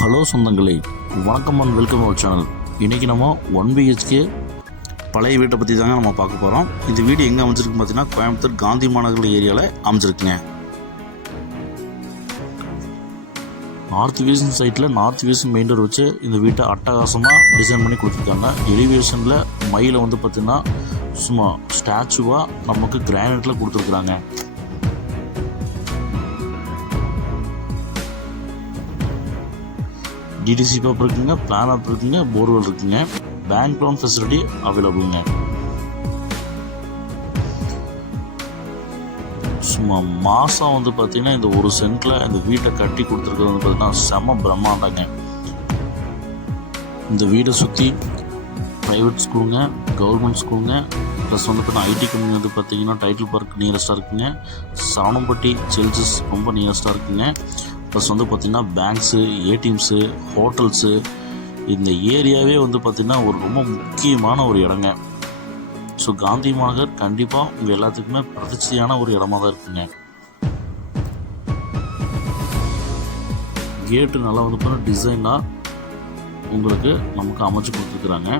Hello சொந்தங்களே வணக்கம் and welcome our channel இன்றைக்கி நம்ம ஒன் பிஹெச்கே பழைய வீட்டை பற்றி தாங்க நம்ம பார்க்க போகிறோம் இந்த வீடு எங்கே அமைஞ்சிருக்கு பார்த்தீங்கன்னா கோயம்புத்தூர் காந்தி மாநகர் ஏரியாவில் அமைஞ்சிருக்குங்க. நார்த் வீசன் சைட்டில் நார்த் வீசன் மெயின் டோர் வச்சு இந்த வீட்டை அட்டகாசமாக டிசைன் பண்ணி கொடுத்துருக்காங்க. எலிவேஷனில் மயில வந்து பார்த்திங்கன்னா சும்மா ஸ்டாச்சுவாக நமக்கு கிரானைட்டில் கொடுத்துருக்குறாங்க. டிடிசி பேப்பர் இருக்குங்க பிளான் ஆப் இருக்குங்க போர்வெல் இருக்குங்க. பேங்க் லோன் ஃபெசிலிட்டி அவைலபிளுங்க சும்மா மாதம் வந்து பார்த்தீங்கன்னா இந்த ஒரு சென்ட்டில் இந்த வீட்டை கட்டி கொடுத்துருக்கிறது வந்து பார்த்தீங்கன்னா செம பிரம்மாண்டங்க. இந்த வீடை சுற்றி ப்ரைவேட் ஸ்கூலுங்க கவர்மெண்ட் ஸ்கூலுங்க ப்ளஸ் வந்து பார்த்தீங்கன்னா ஐடி கம்பெனி வந்து பார்த்தீங்கன்னா டைட்டில் பார்க் நியரஸ்ட்டாக இருக்குங்க. சாணம்பட்டி செல்சஸ் ரொம்ப நியரஸ்ட்டாக இருக்குங்க. ப்ளஸ் வந்து பார்த்திங்கன்னா பேங்க்ஸு ஏடிஎம்ஸு ஹோட்டல்ஸு இந்த ஏரியாவே வந்து பார்த்திங்கன்னா ஒரு ரொம்ப முக்கியமான ஒரு இடங்க. ஸோ காந்தி மாநகர் கண்டிப்பாக உங்கள் எல்லாத்துக்குமே பிரதிச்சியான ஒரு இடமா தான் இருக்குங்க. கேட்டு நல்லா வந்து பார்த்தீங்கன்னா டிசைனாக உங்களுக்கு நமக்கு அமைச்சு கொடுத்துருக்குறாங்க.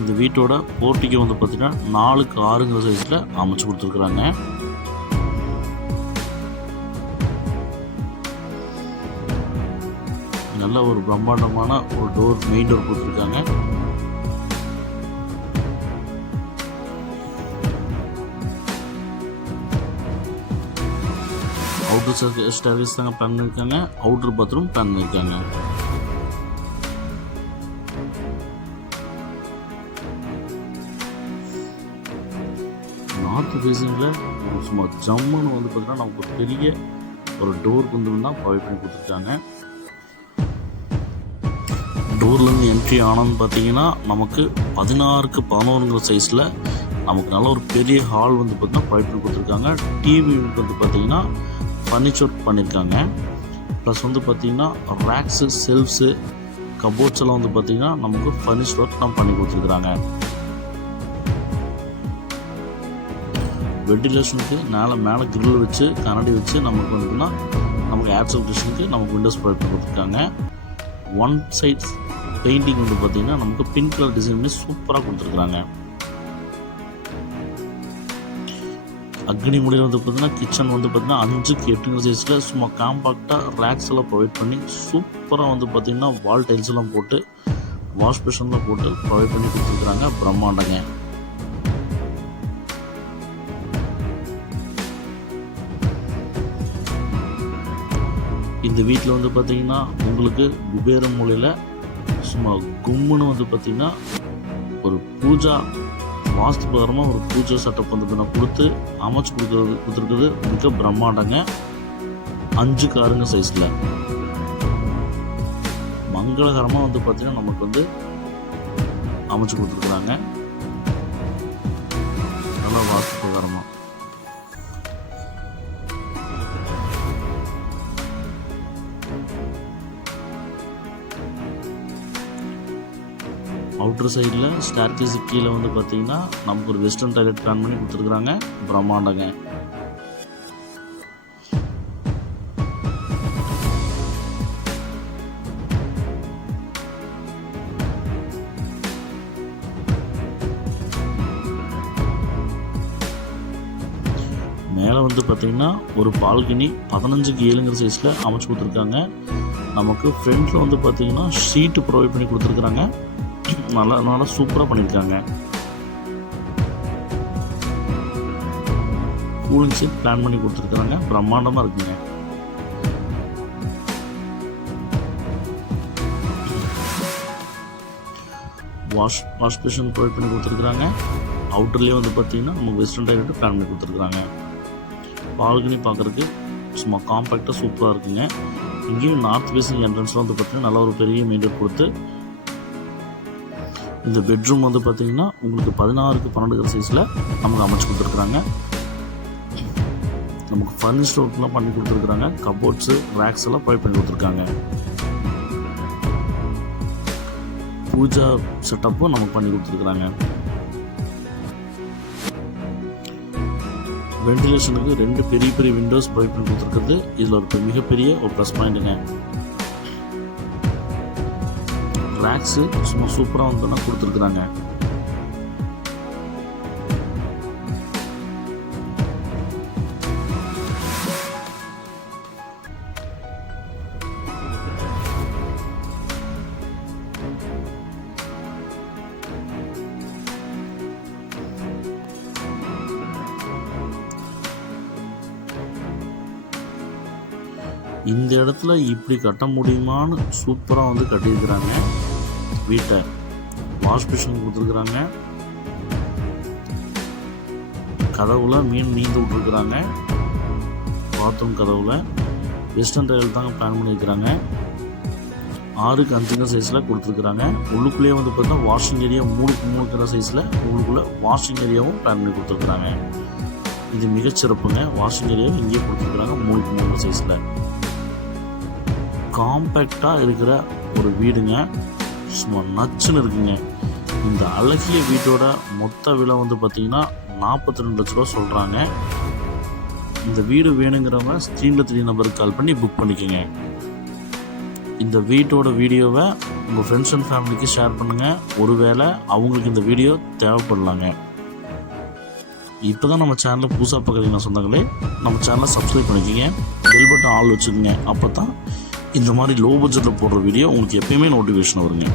இந்த வீட்டோட போர்ட்டிக்கு வந்து பார்த்தீங்கன்னா நாலுக்கு ஆறுங்கிற சைஸில் அமைச்சு கொடுத்துருக்குறாங்க. நல்ல ஒரு பிரம்மாண்டமான ஒரு டோர் மெயின் டோர் கொடுத்துருக்காங்க. அவுட்டர் ஸ்டர்வீஸ் தாங்க பிளான் பண்ணியிருக்காங்க அவுட்டர் பாத்ரூம் பிளான் பண்ணியிருக்காங்க நார்த் ஃபேஸிங்கில் ஒரு சும்மா ஜம்முன்னு வந்து பார்த்தீங்கன்னா நமக்கு ஒரு பெரிய ஒரு டோர் வந்து தான் ப்ரொவைட் பண்ணி கொடுத்துருக்காங்க டோர்லேருந்து என்ட்ரி ஆனோன்னு பார்த்தீங்கன்னா நமக்கு பதினாறுக்கு பதினோருங்கிற சைஸில் நமக்கு நல்ல ஒரு பெரிய ஹால் வந்து பார்த்தீங்கன்னா ப்ரொவைட் பண்ணி கொடுத்துருக்காங்க. டிவி வந்து பார்த்தீங்கன்னா ஃபர்னிச்சர் பண்ணியிருக்காங்க ப்ளஸ் வந்து பார்த்தீங்கன்னா ரேக்ஸு செல்ஃப்ஸு கபோர்ட்ஸ் எல்லாம் வந்து பார்த்தீங்கன்னா நமக்கு ஃபர்னிச்சர் ஒர்க் நம்ம பண்ணி கொடுத்துருக்குறாங்க. வெண்டிலேஷனுக்கு மேலே மேலே கிரில் வச்சு கண்ணாடி வச்சு நமக்கு வந்துன்னா நமக்கு ஏர் சர்க்குலேஷனுக்கு நமக்கு விண்டோஸ் ப்ரொவைட் கொடுத்துருக்காங்க. ஒன் சைட் பெயிண்டிங் வந்து பார்த்தீங்கன்னா நமக்கு பிங்க் கலர் டிசைன் பண்ணி சூப்பராக கொடுத்துருக்குறாங்க. அக்னி முடியில் வந்து பார்த்தீங்கன்னா கிச்சன் வந்து பார்த்திங்கன்னா அஞ்சுக்கு எட்டுங்கிற சைஸில் சும்மா காம்பாக்டாக ரேக்ஸ் எல்லாம் ப்ரொவைட் பண்ணி சூப்பராக வந்து பார்த்தீங்கன்னா வால் டைல்ஸ் எல்லாம் போட்டு வாஷ் பேஷன்லாம் போட்டு ப்ரொவைட் பண்ணி கொடுத்துருக்குறாங்க. பிரம்மாண்டங்க. இந்த வீட்டில் வந்து பார்த்தீங்கன்னா உங்களுக்கு குபேர மூலையில் சும்மா கும்முன்னு வந்து பார்த்திங்கன்னா ஒரு பூஜா வாஸ்துபகரமாக ஒரு பூஜை செட்டப் வந்து நான் கொடுத்து அமைச்சு கொடுக்குறது கொடுத்துருக்குறது மிக பிரம்மாண்டங்க. அஞ்சு காருங்க சைஸில் மங்களகரமாக வந்து பார்த்திங்கன்னா நமக்கு வந்து அமைச்சு கொடுத்துருக்குறாங்க. நல்லா வாஸ்து அவுட்டர் சைடில் ஸ்டார்கேஸ் கீழே வந்து பார்த்தீங்கன்னா நமக்கு ஒரு வெஸ்டர்ன் டாய்லெட் பிளான் பண்ணி கொடுத்துருக்குறாங்க பிரம்மாண்டங்க. மேலே வந்து பார்த்தீங்கன்னா ஒரு பால்கனி பதினஞ்சுக்கு ஏழுங்கிற சைஸில் அமைச்சு கொடுத்துருக்காங்க. நமக்கு ஃப்ரண்ட்டில் வந்து பார்த்தீங்கன்னா ஷீட்டு ப்ரொவைட் பண்ணி கொடுத்துருக்குறாங்க. நல்லா நல்லா சூப்பராக பண்ணியிருக்காங்க. கூலிங் சீட் பிளான் பண்ணி கொடுத்துருக்குறாங்க. பிரம்மாண்டமாக இருக்குங்க. வாஷ் வாஷ் பேஷன் ப்ரொவைட் பண்ணி கொடுத்துருக்குறாங்க. அவுட்டர்லேயே வந்து பார்த்தீங்கன்னா நமக்கு வெஸ்டர்ன் டைலெட் பிளான் பண்ணி கொடுத்துருக்குறாங்க. பால்கனி பார்க்குறதுக்கு சும்மா காம்பேக்டாக சூப்பராக இருக்குங்க. இங்கேயும் நார்த் ஃபேஸிங் என்ட்ரன்ஸ்லாம் வந்து பார்த்தீங்கன்னா நல்ல ஒரு பெரிய மெயின்டைன் கொடுத்து இந்த பெட்ரூம் வந்து பார்த்தீங்கன்னா உங்களுக்கு பதினாறுக்கு பன்னெண்டு சைஸில் நமக்கு அமைச்சு கொடுத்துருக்குறாங்க. நமக்கு ஃபர்னிஷ்டு ஒர்க்லாம் பண்ணி கொடுத்துருக்குறாங்க. கபோர்ட்ஸு ரேக்ஸ் எல்லாம் ப்ரொவைட் பண்ணி கொடுத்துருக்காங்க. பூஜா செட்டப்பும் நமக்கு பண்ணி கொடுத்துருக்குறாங்க. வென்டிலேஷனுக்கு ரெண்டு பெரிய பெரிய விண்டோஸ் ப்ரொவைட் பண்ணி கொடுத்துருக்குறது. இதில் ஒரு மிகப்பெரிய ஒரு ப்ளஸ் பாயிண்ட்டுங்க ஸ்நாக்ஸு சும்மா சூப்பராக வந்து கொடுத்துருக்குறாங்க. இந்த இடத்துல இப்படி கட்ட முடியுமான்னு சூப்பராக வந்து கட்டியிருக்கிறாங்க. வீட்டை வாஷ் மிஷின் கொடுத்துருக்குறாங்க. கதவுல மீன் நீந்து விட்ருக்குறாங்க பாத்ரூம் கதவுல வெஸ்டர்ன் டைல் தாங்க பிளான் பண்ணியிருக்கிறாங்க ஆறுக்கு அஞ்சுங்க சைஸில் கொடுத்துருக்குறாங்க. உள்ளுக்குள்ளேயே வந்து பார்த்தீங்கன்னா வாஷிங் ஏரியா மூணுக்கு மூணுக்கிற சைஸில் உள்ளுக்குள்ளே வாஷிங் ஏரியாவும் பிளான் பண்ணி கொடுத்துருக்குறாங்க. இது மிகச்சிறப்புங்க வாஷிங் ஏரியா இங்கேயே கொடுத்துருக்குறாங்க மூணுக்கு மூணு சைஸில் காம்பேக்டாக இருக்கிற ஒரு வீடுங்க. சும்மா நச்சுன்னு இருக்குங்க. இந்த அழகிய வீட்டோட மொத்த விலை வந்து பார்த்தீங்கன்னா நாற்பத்தி ரெண்டு லட்ச ரூபா சொல்கிறாங்க இந்த வீடு வேணுங்கிறவங்க ஸ்க்ரீனில் த்ரீ நம்பருக்கு கால் பண்ணி புக் பண்ணிக்கோங்க. இந்த வீட்டோட வீடியோவை உங்கள் ஃப்ரெண்ட்ஸ் அண்ட் ஃபேமிலிக்கு ஷேர் பண்ணுங்கள் ஒருவேளை அவங்களுக்கு இந்த வீடியோ தேவைப்படலாங்க. இப்போ தான் நம்ம சேனலை புதுசாக பார்க்குறீங்க சொந்தங்களே நம்ம சேனலை சப்ஸ்கிரைப் பண்ணிக்கோங்க. பெல் பட்டன் ஆள் வச்சுக்கோங்க. அப்போ தான் இந்த மாதிரி லோ பட்ஜெட்டில் போடுற வீடியோ உங்களுக்கு எப்பயுமே நோட்டிஃபிகேஷன் வருங்க.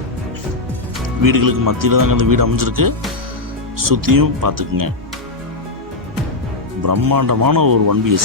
வீடுகளுக்கு மத்தியில் தாங்க அந்த வீடு அமைஞ்சிருக்கு. சுற்றியும் பார்த்துக்குங்க. பிரம்மாண்டமான ஒரு ஒன் பிஎஸ்